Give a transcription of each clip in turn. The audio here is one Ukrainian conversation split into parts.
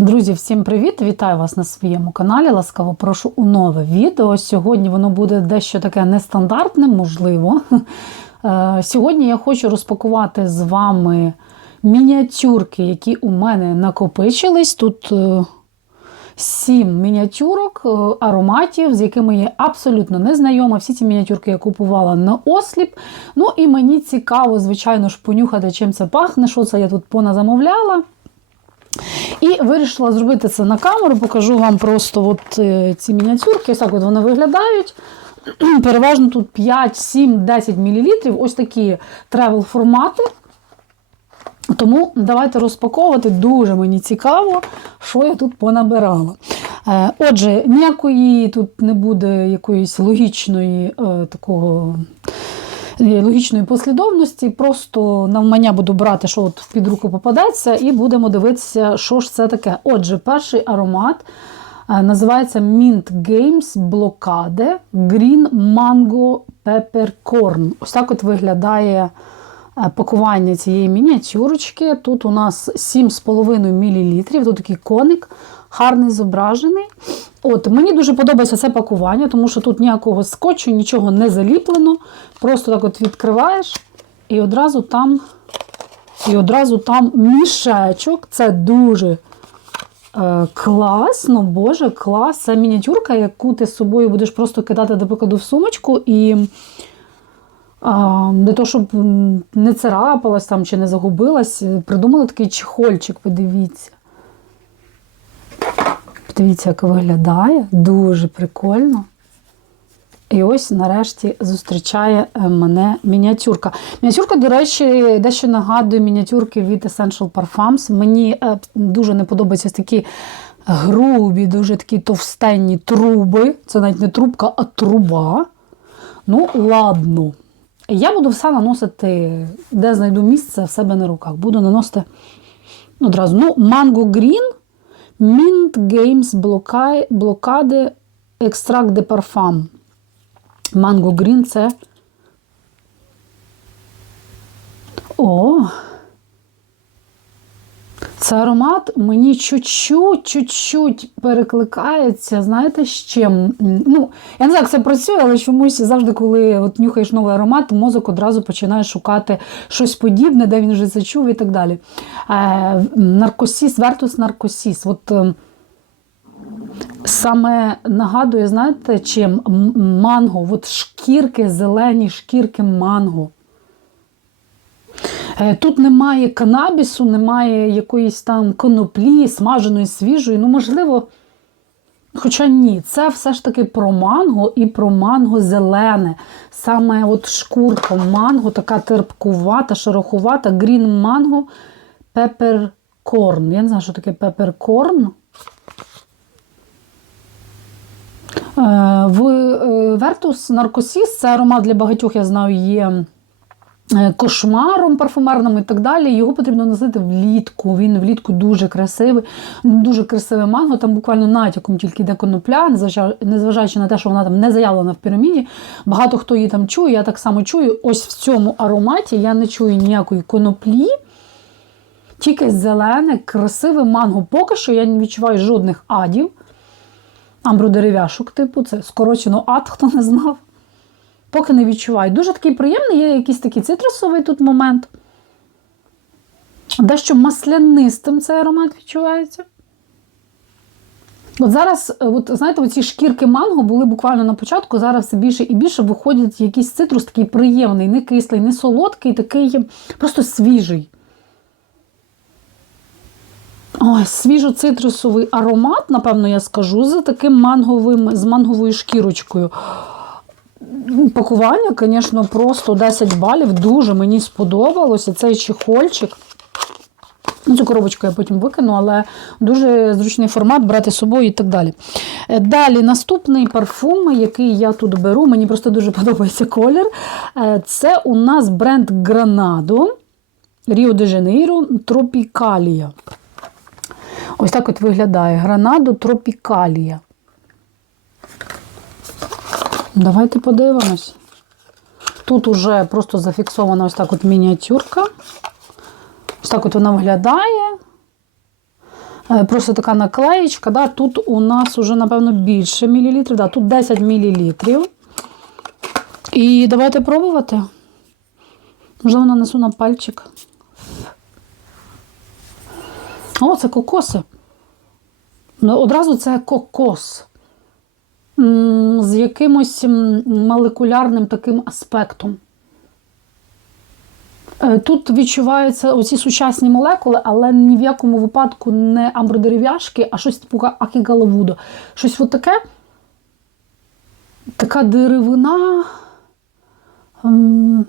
Друзі, всім привіт! Вітаю вас на своєму каналі. Ласкаво прошу у нове відео. Сьогодні воно буде дещо таке нестандартне, можливо. Е, Сьогодні я хочу розпакувати з вами мініатюрки, які у мене накопичились. Тут е, сім мініатюрок е, ароматів, з якими я абсолютно не знайома. Всі ці мініатюрки я купувала на осліп. Ну і мені цікаво, звичайно ж, понюхати, чим це пахне, що це я тут поназамовляла. І вирішила зробити це на камеру, покажу вам просто от е, ці мініатюрки. Ось так от вони виглядають. Переважно тут 5, 7, 10 мл. Ось такі тревел формати. Тому давайте розпаковувати. Дуже мені цікаво, що я тут понабирала. Е, Отже, ніякої тут не буде якоїсь логічної е, такого. Е, Логічної послідовності, просто навмання буду брати, що от під руку попадеться, і будемо дивитися, що ж це таке. Отже, перший аромат е, називається Mint Games Blockade Green Mango Peppercorn. Ось так от виглядає е, пакування цієї мініатюрочки. Тут у нас 7,5 мл, тут такий коник, гарний зображений. От, Мені дуже подобається це пакування, тому що тут ніякого скотчу, нічого не заліплено. Просто так от відкриваєш і одразу там, і одразу там мішечок. Це дуже е, класно, боже, клас. Це мініатюрка, яку ти з собою будеш просто кидати, до прикладу, в сумочку і. Для того, щоб не царапалась там чи не загубилась, придумали такий чехольчик, подивіться. Подивіться, як виглядає. Дуже прикольно. І ось нарешті зустрічає е, мене мініатюрка. Мініатюрка, до речі, дещо нагадує мініатюрки від Essential Parfums. Мені е, дуже не подобаються такі грубі, дуже такі товстенні труби. Це навіть не трубка, а труба. Ну, ладно. Я буду все наносити, де знайду місце в себе на руках. Буду наносити одразу. Ну, Mango Green, Mint Games блокади Extract de Parfum. Mango Green це. О! Це аромат мені чуть-чуть, чуть-чуть перекликається, знаєте, з чим? Ну, я не знаю, як це працює, але чомусь завжди, коли от нюхаєш новий аромат, мозок одразу починає шукати щось подібне, де він вже це чув і так далі. Е, наркосіс, Вертус наркосіс. От, е, Саме нагадує, знаєте, чим манго, от шкірки, зелені шкірки манго. Е, Тут немає канабісу, немає якоїсь там коноплі, смаженої, свіжої. Ну, можливо, хоча ні, це все ж таки про манго і про манго зелене. Саме от шкурка манго, така терпкувата, шероховата, грін манго, пеперкорн. Я не знаю, що таке пеперкорн. Е, В е, Вертус Наркосіс це аромат для багатьох, я знаю, є кошмаром парфумерним і так далі. Його потрібно носити влітку. Він влітку дуже красивий, дуже красиве манго. Там буквально натяком тільки йде конопля, незважаючи на те, що вона там не заявлена в піраміді. Багато хто її там чує, я так само чую. Ось в цьому ароматі я не чую ніякої коноплі. Тільки зелене, красиве манго. Поки що я не відчуваю жодних адів. Амбродерев'яшок, типу, це скорочено ад, хто не знав. Поки не відчуваю. Дуже такий приємний, є якийсь такий цитрусовий тут момент. Дещо маслянистим цей аромат відчувається. От зараз, е, от, знаєте, оці шкірки манго були буквально на початку, зараз все більше і більше виходить якийсь цитрус такий приємний, не кислий, не солодкий, такий просто свіжий. Ой, свіжо-цитрусовий аромат, напевно, я скажу, з таким манговим, з манговою шкірочкою. Пакування, звісно, просто 10 балів. Дуже мені сподобалося цей чехольчик. Ну, Цю коробочку я потім викину, але дуже зручний формат брати з собою і так далі. Е, Далі наступний парфум, який я тут беру, мені просто дуже подобається колір. Е, Це у нас бренд Granado Ріо де Жанейро Тропікалія. Ось так от виглядає Гранадо Тропікалія. Давайте подивимось. Тут уже просто зафіксована ось так от мініатюрка. Ось так от вона виглядає. Е, Просто така наклеєчка. Да? Тут у нас вже, напевно, більше мілілітрів. Да? Тут 10 мілілітрів. І давайте пробувати. Можливо, нанесу на пальчик. О, це кокоси. Ну, Одразу це кокос. З якимось молекулярним таким аспектом. Е, Тут відчуваються оці сучасні молекули, але ні в якому випадку не амбродерев'яшки, а щось типу акігалавудо. Щось от таке. Така деревина. ем,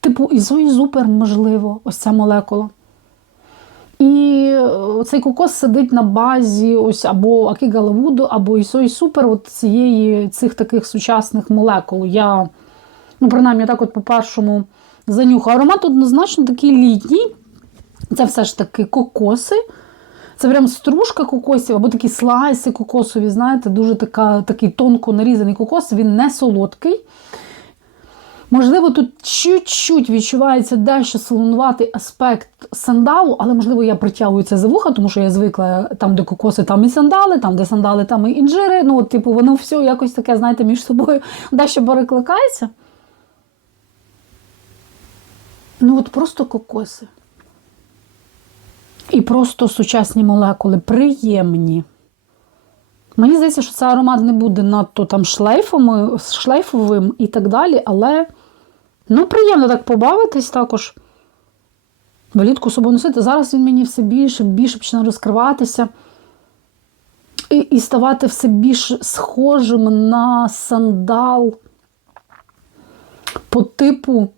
Типу ізоізупер, можливо, ось ця молекула. І е, цей кокос сидить на базі ось або акігалавуду, або ісої супер от цієї цих таких сучасних молекул. Я, ну, принаймні, так от по-першому занюхаю. Аромат однозначно такий літній. Це все ж таки кокоси. Це прям стружка кокосів, або такі слайси кокосові, знаєте, дуже така, такий тонко нарізаний кокос, він не солодкий. Можливо, тут чуть-чуть відчувається дещо солонуватий аспект сандалу, але, можливо, я притягую це за вуха, тому що я звикла там, де кокоси, там і сандали, там, де сандали, там і інжири. Ну, типу, воно все якось таке, знаєте, між собою дещо перекликається. Ну, от просто кокоси. І просто сучасні молекули приємні. Мені здається, що цей аромат не буде надто там шлейфовим і так далі, але ну, приємно так побавитись також. Влітку собою носити. Зараз він мені все більше, більше почне розкриватися і, і ставати все більш схожим на сандал по типу.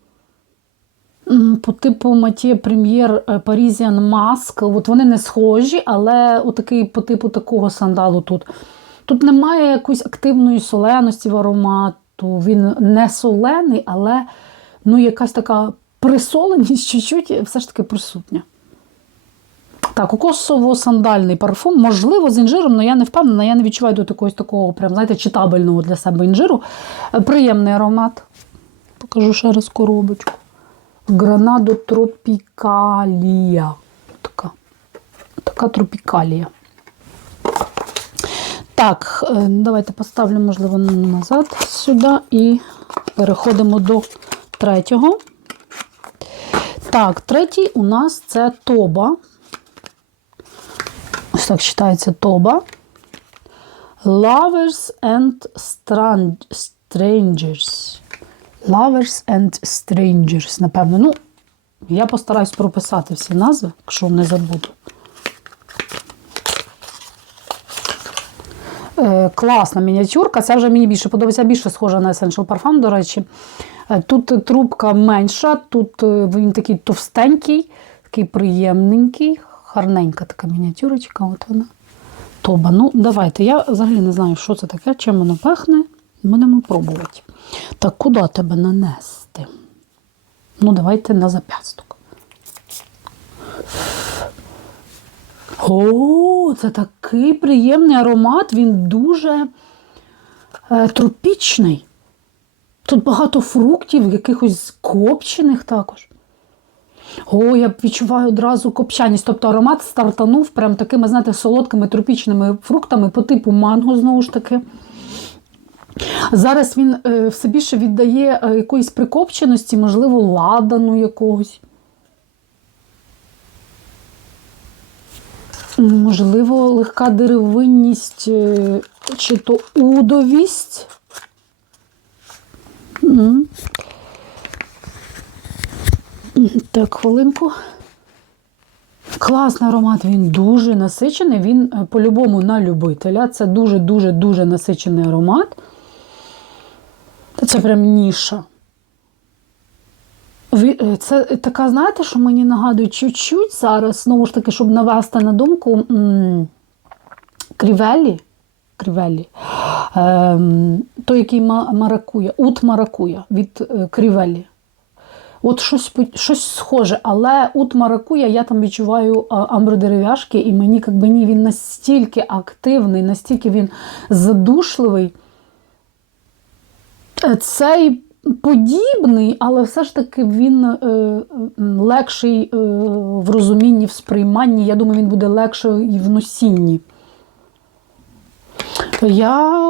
По типу Матіє Прем'єр Parisian Mask. От вони не схожі, але отакий по типу такого сандалу тут. Тут немає якоїсь активної соленості в аромату. Він не солений, але ну, якась така присоленість чуть-чуть все ж таки присутня. Так, кокосово-сандальний парфум, можливо, з інжиром, але я не впевнена, я не відчуваю до якогось такого, прям, знаєте, читабельного для себе інжиру. Е, Приємний аромат. Покажу ще раз коробочку. Гранадо тропікалія. Така, така тропікалія. Так, е, давайте поставлю, можливо, назад сюди і переходимо до третього. Так, третій у нас це тоба. Ось так читається тоба. Lovers and Strangers. Lovers and Strangers, напевно. Ну, я постараюсь прописати всі назви, якщо не забуду. Е, класна мініатюрка. Це вже мені більше подобається, більше схожа на Essential Parfum, до речі. Е, Тут трубка менша, тут е, він такий товстенький, такий приємненький, гарненька така мініатюрочка. От вона. Тоба. Ну, давайте. Я взагалі не знаю, що це таке, чим воно пахне. Будемо пробувати. Так, куди тебе нанести? Ну, давайте на зап'ясток. О, це такий приємний аромат, він дуже е, тропічний. Тут багато фруктів, якихось копчених також. О, я відчуваю одразу копчаність. Тобто аромат стартанув прям такими, знаєте, солодкими тропічними фруктами по типу манго, знову ж таки. Зараз він е, все більше віддає е, якоїсь прикопченості, можливо, ладану якогось. Можливо, легка деревинність е, чи то удовість. Так, хвилинку. Класний аромат, він дуже насичений. Він е, по-любому на любителя. Це дуже-дуже-дуже насичений аромат. Це прям ніша. Е, Це така, знаєте, що мені нагадує чуть-чуть зараз, знову ж таки, щоб навести на думку Крівелі. Крівелі. Ем, той, який ма- маракуя, ут маракуя від е, Крівелі. От щось, щось схоже, але ут маракуя я там відчуваю амбродерев'яшки, і мені якби ні, він настільки активний, настільки він задушливий. Е, Цей подібний, але все ж таки він е, легший е, в розумінні, в сприйманні. Я думаю, він буде легший і в носінні. Я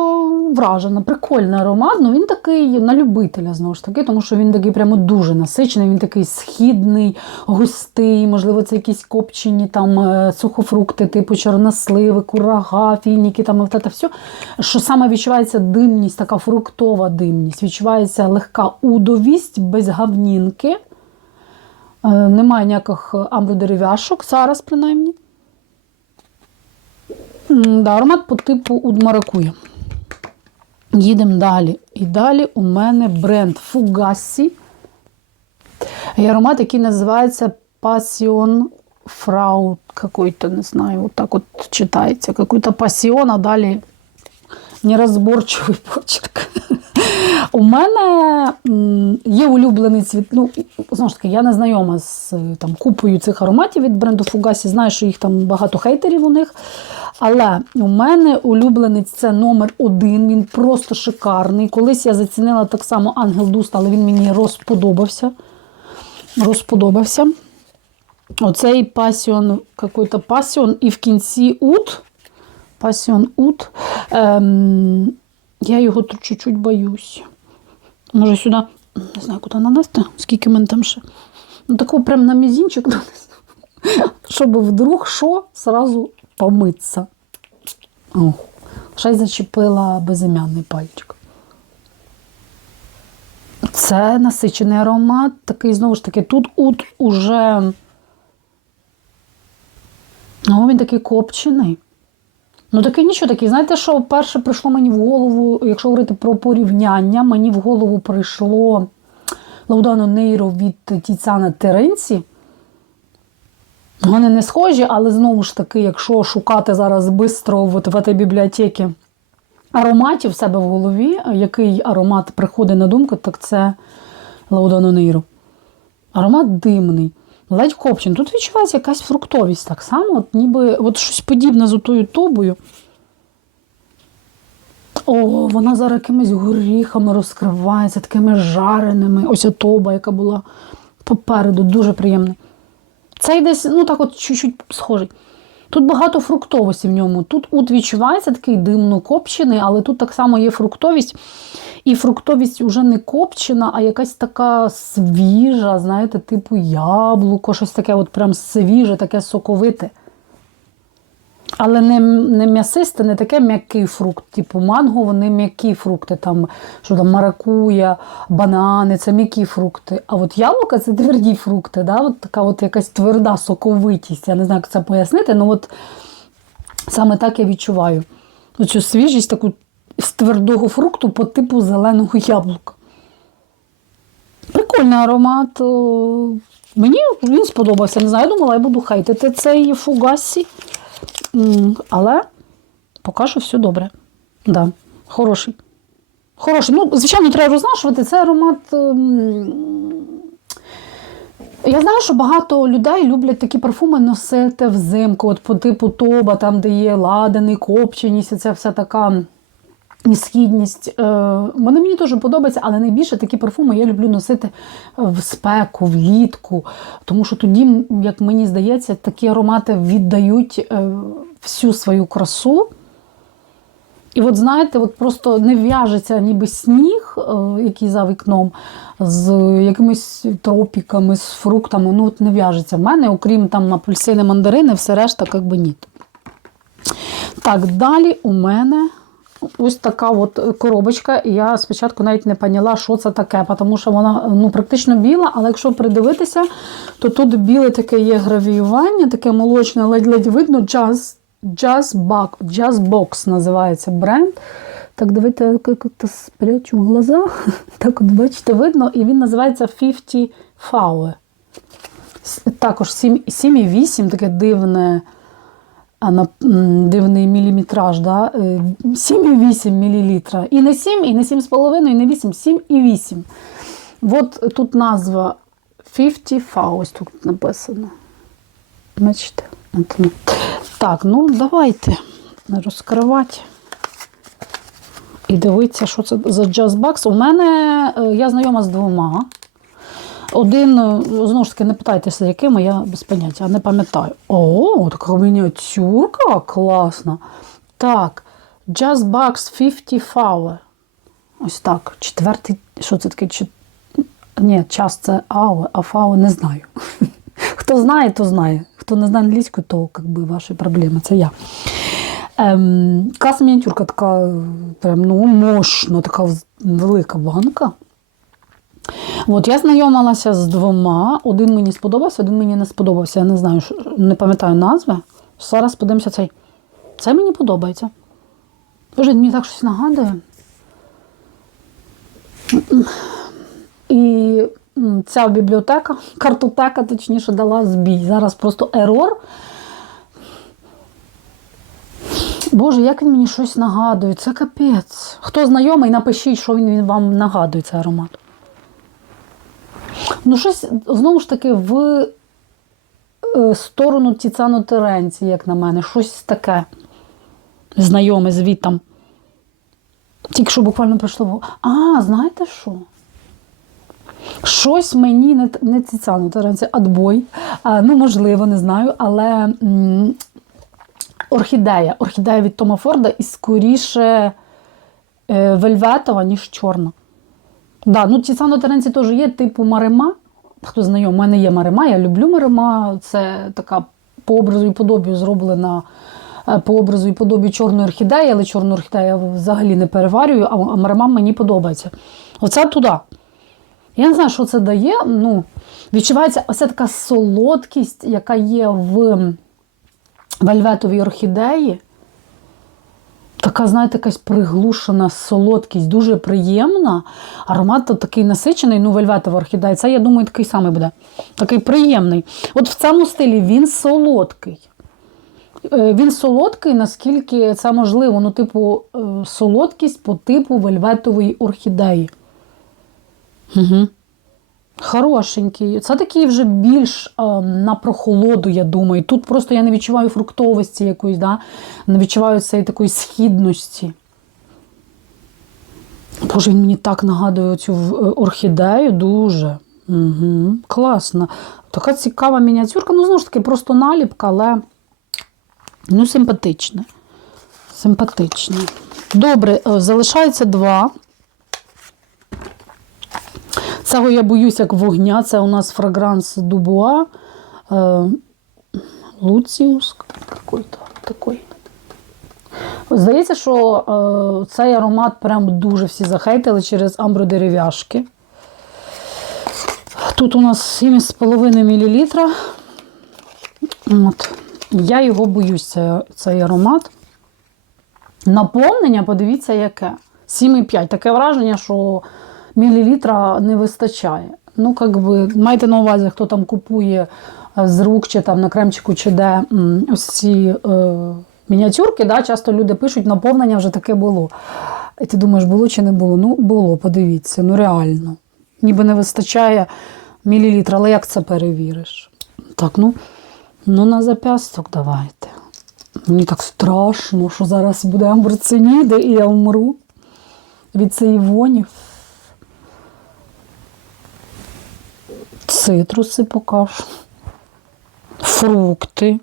вражена, прикольний аромат. Ну він такий на любителя знову ж таки, тому що він такий прямо дуже насичений, він такий східний, густий, можливо, це якісь копчені там е, сухофрукти, типу чорносливи, курага, фініки, там це все. Що саме відчувається димність, така фруктова димність, відчувається легка удовість без гавнінки. Е, Немає ніяких амбродерев'яшок, зараз принаймні. Да, аромат по типу удмаракуя. Їдемо далі. І далі у мене бренд Fugassi. І аромат, який називається Passion Fraud. Какой-то, не знаю, от так от читається. Какой-то пасіон, а далі нерозборчивий почерк. У мене є улюблений цвіт. Ну, знову ж таки, я не знайома з там, купою цих ароматів від бренду Fugassi. Знаю, що їх там багато хейтерів у них. Але у мене улюбленець це номер один. Він просто шикарний. Колись я зацінила так само Ангел Дуст, але він мені розподобався. Розподобався. Оцей пасіон, какой-то пасіон, і в кінці ут. Пасіон ут. Ем, я його тут чуть-чуть боюсь. Може сюди, не знаю, куди нанести, скільки мене там ще. Ну, такого прям на мізінчик нанести. Щоб вдруг що, сразу помитися. О, ще й зачепила безім'яний пальчик. Це насичений аромат, такий, знову ж таки, тут ут уже. О, він такий копчений. Ну, такий нічого такий. Знаєте, що перше прийшло мені в голову, якщо говорити про порівняння, мені в голову прийшло Лаудано Нейро від Тіцана Теренці. Вони не схожі, але знову ж таки, якщо шукати зараз в, в цій бібліотеці ароматів в себе в голові, який аромат приходить на думку, так це Лаудано Нейро. Аромат димний. Ледь копчен. Тут відчувається якась фруктовість так само, от ніби от щось подібне з отою тубою. О, вона зараз якимись горіхами розкривається, такими жареними. Ось тоба, яка була попереду, дуже приємний. Цей десь, ну так от чуть-чуть схожий. Тут багато фруктовості в ньому. Тут от відчувається такий димно копчений, але тут так само є фруктовість. І фруктовість вже не копчена, а якась така свіжа, знаєте, типу яблуко, щось таке от прям свіже, таке соковите. Але не, не м'ясисте, не таке м'який фрукт, типу манго, вони м'які фрукти, там, що там маракуя, банани, це м'які фрукти. А от яблука це тверді фрукти, да? от така от якась тверда соковитість. Я не знаю, як це пояснити, але от саме так я відчуваю. Оцю свіжість таку з твердого фрукту по типу зеленого яблука. Прикольний аромат. Мені він сподобався. Не знаю, я думала, я буду хейтити цей фугасі. Але поки що все добре. Да, хороший. Хороший. Ну, звичайно, треба рознашувати. Це аромат. ем, Я знаю, що багато людей люблять такі парфуми носити взимку, от по типу тоба, там, де є ладаний, копченість, і це вся така східність. Е, Вони мені теж подобаються, але найбільше такі парфуми я люблю носити в спеку, влітку. Тому що тоді, як мені здається, такі аромати віддають е, всю свою красу. І от знаєте, от просто не в'яжеться ніби сніг, е, який за вікном, з якимись тропіками, з фруктами. Ну, от не в'яжеться в мене, окрім там апельсини, мандарини, все решта, як би ні. Так, далі у мене ось така от коробочка. Я спочатку навіть не поняла, що це таке, тому що вона ну, практично біла, але якщо придивитися, то тут біле таке є гравіювання, таке молочне, ледь-ледь видно, Jazz, Jazz, Box, Jazz Box називається бренд. Так, давайте я як-то спрячу глаза. Так, от бачите, видно, і він називається 50 Faue. Також 7,8, таке дивне а на дивний міліметраж, да? е, 7,8 мл. І не 7, і не 7,5, і не 8, 7,8. От тут назва 50 Fa, ось тут написано. Бачите? Так, ну давайте розкривати І дивіться, що це за джазбакс. У мене е, я знайома з двома. Один, е, знову ж таки, не питайтеся, якими, я без поняття, не пам'ятаю. О, така мініатюрка класна. Так, Jazzbox 50 Flower. Ось так. Четвертий. Що це таке? Чет- Ні, час це АО, а ФАО не знаю. Хто знає, то знає. Хто не знає англійську, то как би, ваші проблеми. Це я. Ем, класна мініатюрка така, прям ну, мощна, така велика банка. От я знайомилася з двома. Один мені сподобався, один мені не сподобався. Я не знаю, не пам'ятаю назви. Зараз подивимося цей. Це мені подобається. Боже, мені так щось нагадує. І ця бібліотека, картотека, точніше, дала збій. Зараз просто ерор. Боже, як він мені щось нагадує, це капець. Хто знайомий, напишіть, що він, вам нагадує цей аромат. Ну, щось, знову ж таки, в е, сторону Тіцану Теренці, як на мене, щось таке знайоме звітом. Тільки що буквально прийшло. А, знаєте що? Щось мені не, не Тіцану Теренці, адбой. А, ну, можливо, не знаю, але м, орхідея. Орхідея від Тома Форда і скоріше е, вельветова, ніж чорна. Да, ну Тіцано Теренці теж є, типу Марема. Хто знайомий, у мене є Марема, я люблю Марема. Це така по образу і подобію зроблена е, по образу і подобію чорної орхідеї, але чорну орхідею я взагалі не переварюю, а Марема мені подобається. Оце туди. Я не знаю, що це дає. Ну, відчувається ось така солодкість, яка є в вельветовій орхідеї. Така, знаєте, якась приглушена солодкість, дуже приємна. Аромат такий насичений, ну, вельветова орхідея. Це, я думаю, такий самий буде. Такий приємний. От в цьому стилі він солодкий. Е, Він солодкий, наскільки це можливо. Ну, типу, е, солодкість по типу вельветової орхідеї. Угу. Хорошенький. Це такий вже більш е, на прохолоду, я думаю. Тут просто я не відчуваю фруктовості якоїсь, да? не відчуваю цієї такої східності. Боже, він мені так нагадує цю орхідею дуже. Угу. Класно. Така цікава мініатюрка. Ну, знову ж таки, просто наліпка, але ну, симпатична. Симпатична. Добре, е, залишається два. Цього я боюсь як вогня. Це у нас фрагранс Дубуа. Е, Луціус. Такий. Здається, що е, цей аромат прям дуже всі захейтили через амбродерев'яшки. Тут у нас 7,5 мл. От. Я його боюсь, цей аромат. Наповнення, подивіться, яке. 7,5. Таке враження, що мілілітра не вистачає. Ну, як би, майте на увазі, хто там купує е, з рук чи там на кремчику, чи де ось ці е, мініатюрки, да, часто люди пишуть, наповнення вже таке було. І ти думаєш, було чи не було? Ну, було, подивіться, ну реально. Ніби не вистачає мілілітра, але як це перевіриш? Так, ну, ну на запясток давайте. Мені так страшно, що зараз буде амброциніди і я вмру від цієї воні. Цитруси покажу. Фрукти.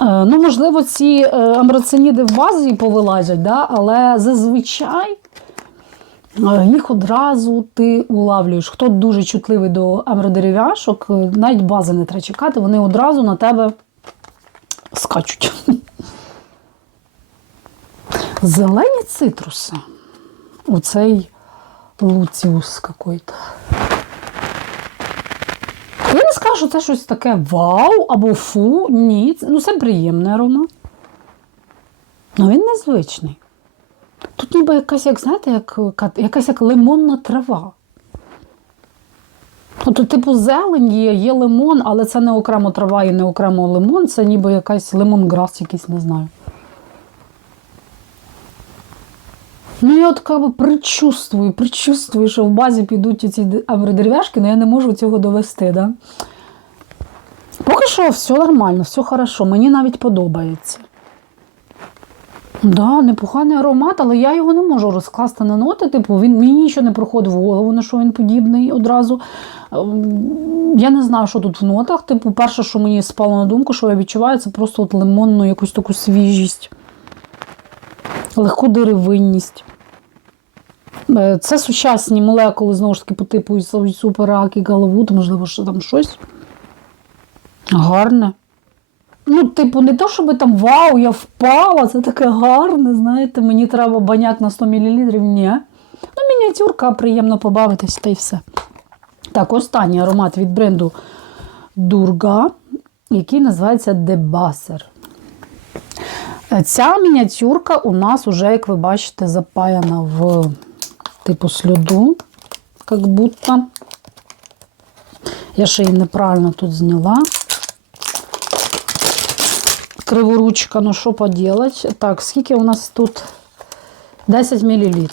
Е, Ну, можливо, ці е, в базі повилазять, да? але зазвичай е, їх одразу ти улавлюєш. Хто дуже чутливий до амбродерев'яшок, е, навіть бази не треба чекати, вони одразу на тебе скачуть. Зелені цитруси. Оцей луціус какой-то. Я не скажу, що це щось таке вау або фу. Ні, ну це приємний аромат. Ну він незвичний. Тут ніби якась, як знаєте, як, якась як лимонна трава. От, типу, зелень є, є лимон, але це не окремо трава і не окремо лимон, це ніби якась лимонграс якийсь, не знаю. Ну, я от как би предчувствую, предчувствую, що в базі підуть ці дерев'яшки, але я не можу цього довести. Да? Поки що все нормально, все хорошо, мені навіть подобається. Да, непоганий аромат, але я його не можу розкласти на ноти. Типу, він мені нічого не проходить в голову, на що він подібний одразу. Ем, Я не знаю, що тут в нотах. Типу, перше, що мені спало на думку, що я відчуваю, це просто от лимонну якусь таку свіжість, легку деревинність. Е, Це сучасні молекули, знову ж таки, по типу суперак і галавут, можливо, що там щось. Гарне. Ну, типу, не то, щоб там вау, я впала, це таке гарне, знаєте, мені треба баняк на 100 мл. Ні. Ну, мініатюрка, приємно побавитись, та й все. Так, останній аромат від бренду Дурга, який називається Дебасер. Ця мініатюрка у нас уже, як ви бачите, запаяна в типу сльоду, як будто. Я ще її неправильно тут зняла. Криворучка, ну що поділать. Так, скільки у нас тут 10 мл.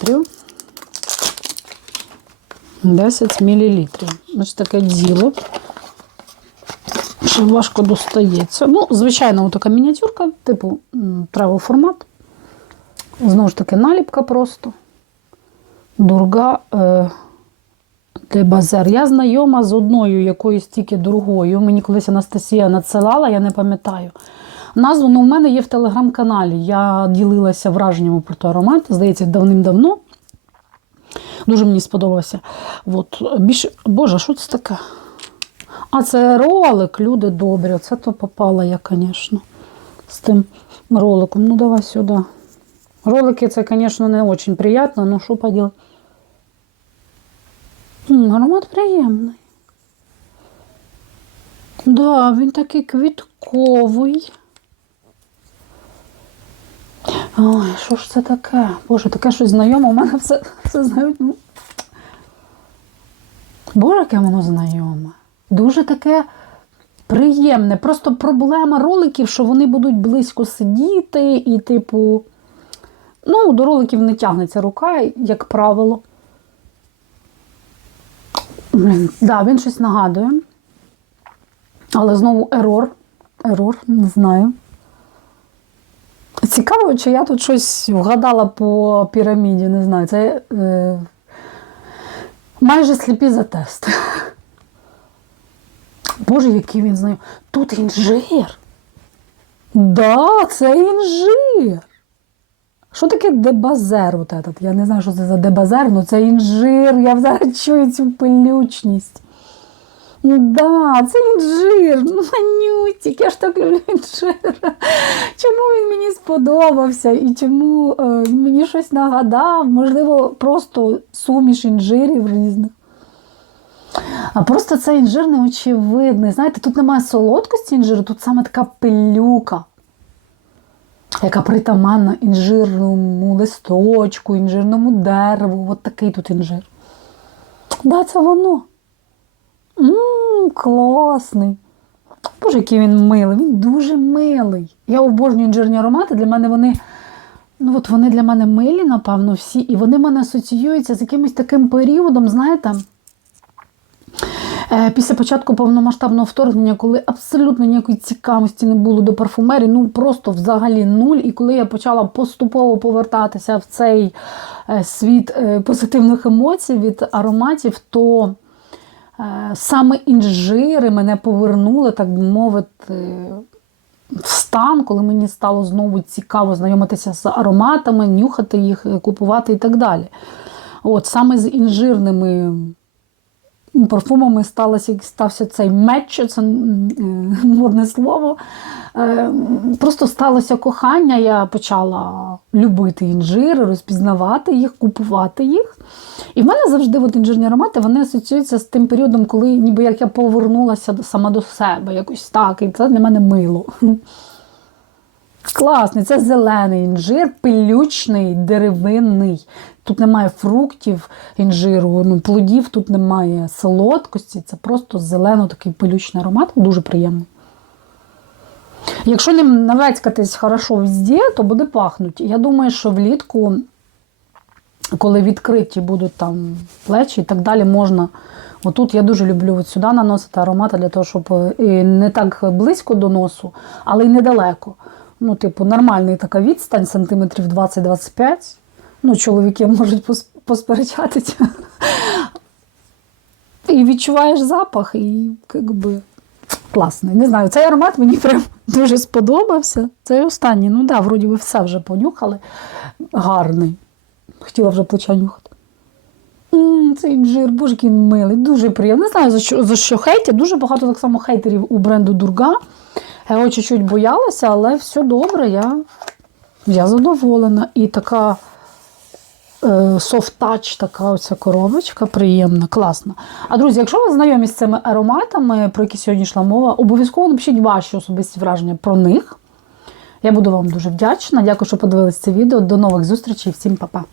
10 мл. Значить, таке діло. Що важко достається. Ну, звичайно, така мініатюрка, типу тревел формат. Знову ж таки, наліпка просто. Дурга е, де базар. Я знайома з одною якоюсь тільки другою. Мені колись Анастасія надсилала, я не пам'ятаю. Назву ну, в мене є в телеграм-каналі. Я ділилася враженнями про той аромат, здається, давним-давно. Дуже мені сподобався. От, більше... Боже, що це таке? А це ролик, люди добрі. Оце то попала я, звісно, з тим роликом. Ну, давай сюди. Ролики це, звісно, не дуже приємно, ну що поділати. Аромат приємний. Да, він такий квітковий. Ой, що ж це таке? Боже, таке щось знайоме, у мене все, все. Ну. Боже, яке воно знайоме. Дуже таке приємне. Просто проблема роликів, що вони будуть близько сидіти і, типу, ну, до роликів не тягнеться рука, як правило. Блін, да, він щось нагадує. Але знову ерор. Ерор, не знаю. Цікаво, чи я тут щось вгадала по піраміді, не знаю. Це е, майже сліпі за тест. Боже, який він знає. Тут інжир. Да, це інжир. Що таке дебазер? От этот? Я не знаю, що це за дебазер, але це інжир. Я зараз чую цю пилючність. Ну да, це інжир. Ну, манютик, я ж так люблю інжир. Чому він мені сподобався і чому е, мені щось нагадав? Можливо, просто суміш інжирів різних. А просто це інжир неочевидний. Знаєте, тут немає солодкості інжиру, тут саме така пилюка, яка притаманна інжирному листочку, інжирному дереву. От такий тут інжир. Да, це воно. Ммм, класний. Боже, який він милий, він дуже милий. Я обожнюю інжирні аромати. Для мене вони. Ну, от вони для мене милі, напевно, всі, і вони в мене асоціюються з якимось таким періодом, знаєте, після початку повномасштабного вторгнення, коли абсолютно ніякої цікавості не було до парфумерії, ну просто взагалі нуль. І коли я почала поступово повертатися в цей е, світ е, позитивних емоцій від ароматів, то саме інжири мене повернули, так би мовити, в стан, коли мені стало знову цікаво знайомитися з ароматами, нюхати їх, купувати і так далі. От Саме з інжирними парфумами сталося, стався цей меч, це модне слово. Просто сталося кохання, я почала любити інжири, розпізнавати їх, купувати їх. І в мене завжди от інжирні аромати вони асоціюються з тим періодом, коли ніби як я повернулася сама до себе, якось так, і це для мене мило. Класний, це зелений інжир, пилючний, деревинний. Тут немає фруктів інжиру, ну, плодів, тут немає солодкості. Це просто зелено такий пилючний аромат, дуже приємний. Якщо ним навецькатись хорошо везде, то буде пахнути. Я думаю, що влітку, коли відкриті будуть там плечі і так далі, можна. Отут я дуже люблю сюди наносити аромати для того, щоб і не так близько до носу, але й недалеко. Ну, типу, нормальний така відстань, сантиметрів 20-25. Ну, чоловіки можуть пос- посперечатися. І відчуваєш запах, і якби класний. Не знаю, цей аромат мені прям дуже сподобався. Цей останній, ну да, вроді ви все вже понюхали. Гарний. Хотіла вже плеча нюхати. Цей інжир, боже, який милий, дуже приємний. Не знаю, за що, за що хейтять. Дуже багато так само хейтерів у бренду Дурга. Я його чуть-чуть боялася, але все добре, я, я задоволена. І така софт-тач, така оця коробочка, приємна, класна. А друзі, якщо ви знайомі з цими ароматами, про які сьогодні йшла мова, обов'язково напишіть ваші особисті враження про них. Я буду вам дуже вдячна. Дякую, що подивились це відео. До нових зустрічей. Всім па-па.